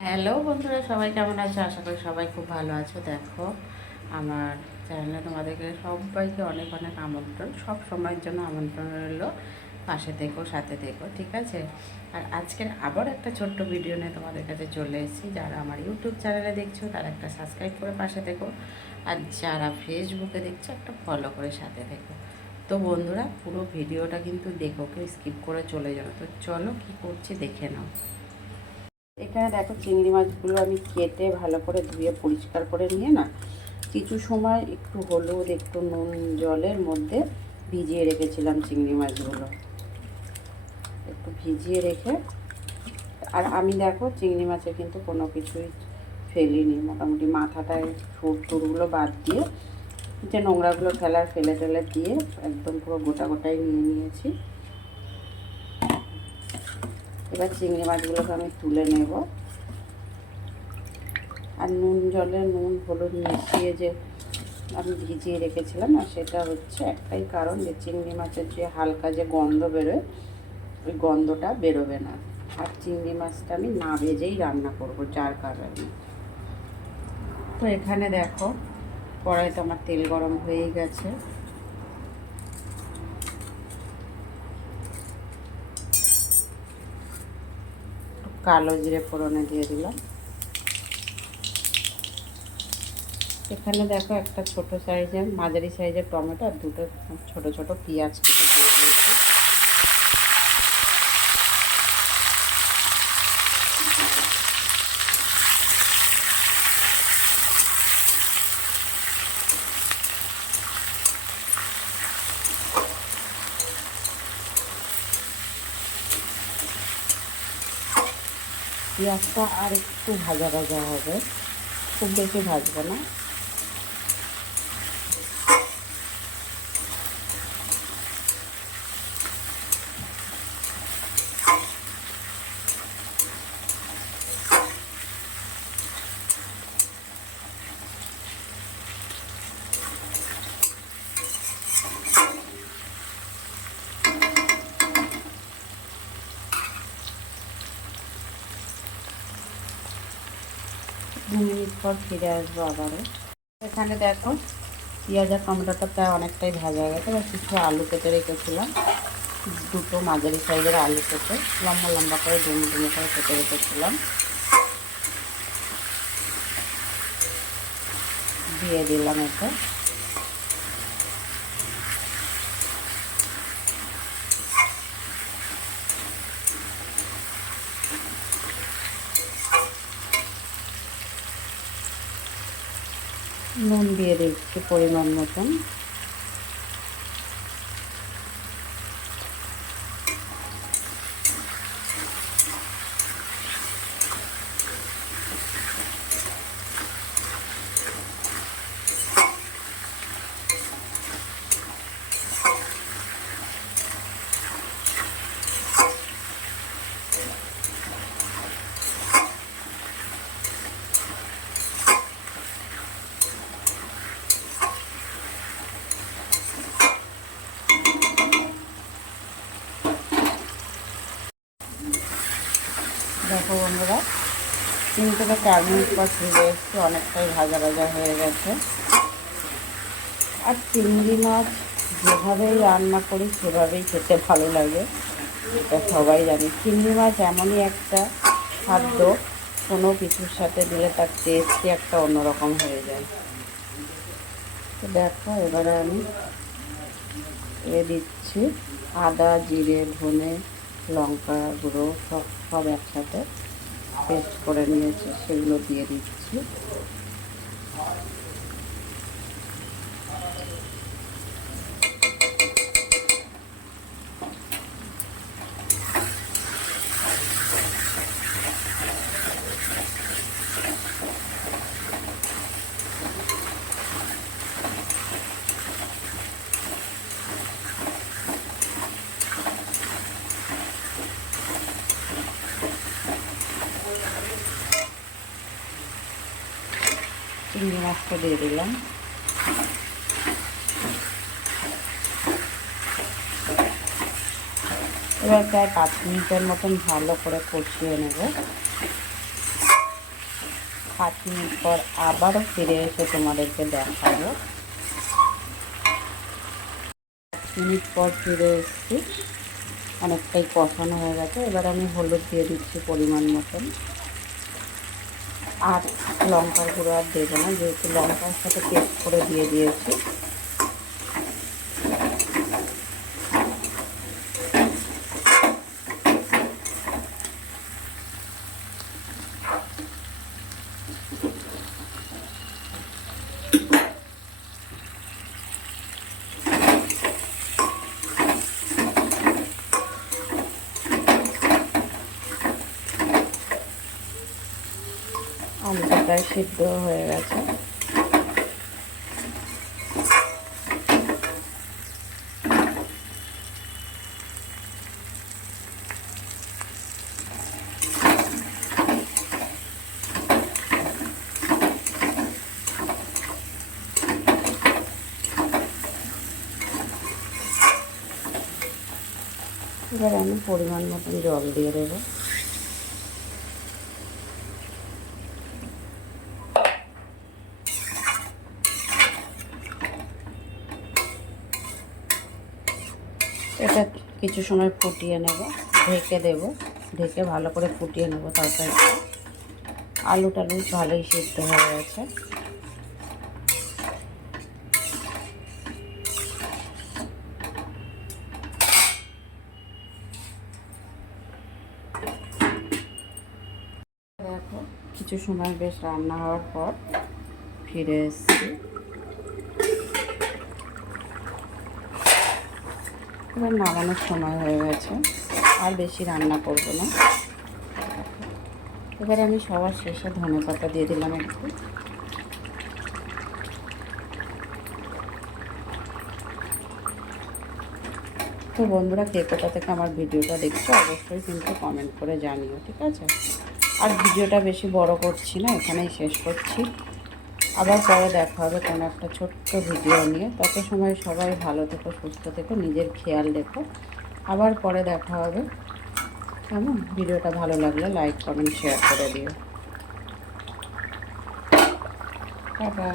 Hello বন্ধুরা, সবাই কেমন আছো? আশা করি সবাই খুব ভালো আছো। দেখো, আমার চ্যানেলে তোমাদেরকে সবাইকে অনেক অনেক আমন্ত্রণ, সব সময়ের জন্য আমন্ত্রণ রইল। পাশে থেকো, সাথে থেকো, ঠিক আছে? আর আজকের আবার একটা ছোট্ট ভিডিও নিয়ে তোমাদের কাছে চলে এসেছি। যারা আমার ইউটিউব চ্যানেলে দেখছো তারা একটা সাবস্ক্রাইব করে পাশে থেকো, আর যারা ফেসবুকে দেখছো একটা ফলো করে সাথে থেকো। তো বন্ধুরা, পুরো ভিডিওটা কিন্তু দেখো, কেউ স্কিপ করে চলে যাবে। তো চলো কী করছি দেখে নাও। এখানে দেখো, চিংড়ি মাছগুলো আমি কেটে ভালো করে ধুয়ে পরিষ্কার করে নিয়ে না কিছু সময় একটু হলুদ, একটু নুন জলের মধ্যে ভিজিয়ে রেখেছিলাম চিংড়ি মাছগুলো। একটু ভিজিয়ে রেখে, আর আমি দেখো চিংড়ি মাছের কিন্তু কোনো কিছুই ফেলিনি, মোটামুটি মাথাটায় সুরগুলো বাদ দিয়ে, যে নোংরাগুলো ফেলে টেলে দিয়ে একদম পুরো গোটা গোটাই নিয়ে নিয়েছি। এবার চিংড়ি মাছগুলোকে আমি তুলে নেব। আর নুন জলে নুন হলুদ মিশিয়ে যে আমি ভিজিয়ে রেখেছিলাম না, সেটা হচ্ছে একটাই কারণ, যে চিংড়ি মাছের যে হালকা যে গন্ধ বেরোয়, ওই গন্ধটা বেরোবে না। আর চিংড়ি মাছটা আমি না ভেজেই রান্না করব, যার কারণে। তো এখানে দেখো, কড়াইতে আমার তেল গরম হয়ে গেছে। কালো জিরে ফোড়নে দিয়ে দিলাম। এখানে দেখো, একটা ছোট সাইজের মাঝারি সাইজের টমেটো আর দুটো ছোট ছোট পেঁয়াজ কেটে দিয়ে দিয়েছি। পেঁয়াজটা আর একটু ভাজা ভাজা হবে, খুব বেশি ভাজবো না। দু মিনিট পর ফিরে আসবো আবারও। এখানে দেখো, পেঁয়াজ আর টমেটোটা প্রায় অনেকটাই ভাজা হয়ে গেছে। এবার কিছু আলু কেটে রেখেছিলাম, দুটো মাঝারি সাইজের আলু কেটে লম্বা লম্বা করে ডুমো ডুমো করে কেটে রেখেছিলাম, দিয়ে দিলাম এতে। নুন দিয়ে দিচ্ছি পরিমাণ মতন। দেখো বন্ধুরা, 3 থেকে 4 মিনিট পর ফিরে এসেছি, অনেকটাই ভাজা ভাজা হয়ে গেছে। আর চিংড়ি মাছ যেভাবেই রান্না করি সেভাবেই খেতে ভালো লাগে, এটা সবাই জানে। চিংড়ি মাছ এমনই একটা খাদ্য, কোনো কিছুর সাথে দিলে তার টেস্টই একটা অন্যরকম হয়ে যায়। তো দেখো, এবারে আমি দিচ্ছি আদা, জিরে, ধনে, লঙ্কা গুঁড়ো সব সব একসাথে পেস্ট করে নিয়েছি, সেগুলো দিয়ে দিচ্ছি। চিংড়ি মাছটা দিয়ে দিলাম। এবার প্রায় 5 মিনিটের মতন ভালো করে কষিয়ে নেব। 5 মিনিট পর আবারও ফিরে এসে তোমাদেরকে দেখাবো। 5 মিনিট পর ফিরে এসেছি, অনেকটাই কষানো হয়ে গেছে। এবার আমি হলুদ দিয়ে দিচ্ছি পরিমাণ মতন, আর লঙ্কার গুঁড়ো আর দেবো না, যেহেতু লঙ্কার সাথে পেস্ট করে দিয়ে দিয়েছি। আলুটা প্রায় সিদ্ধ হয়ে গেছে। এবার আমি পরিমাণ মতন জল দিয়ে দেবো। এটা কিছু সময় ফুটিয়ে নেব, ঢেকে দেব, ঢেকে ভালো করে ফুটিয়ে নেব। তরকারি আলু টালু ভালোই সিদ্ধ হয়ে গেছে। দেখো কিছু সময় বেশ রান্না হওয়ার পর ফিরে এসেছি। এবার নামানোর সময় হয়ে গেছে, আর বেশি রান্না করব না। এবারে আমি সবার শেষে ধনেপাতা দিয়ে দিলাম একটু। তো বন্ধুরা, কে কোথা থেকে আমার ভিডিওটা দেখছো অবশ্যই কিন্তু কমেন্ট করে জানিও, ঠিক আছে? আর ভিডিওটা বেশি বড় করছি না, এখানেই শেষ করছি। আবার পরে দেখা হবে কোনো একটা ছোট্ট ভিডিও নিয়ে। তত সময় সবাই ভালো থেকো, সুস্থ থেকো, নিজের খেয়াল রেখো। আবার পরে দেখা হবে। কেমন? ভিডিওটা ভালো লাগলে লাইক কমেন্ট শেয়ার করে দিও। টাটা।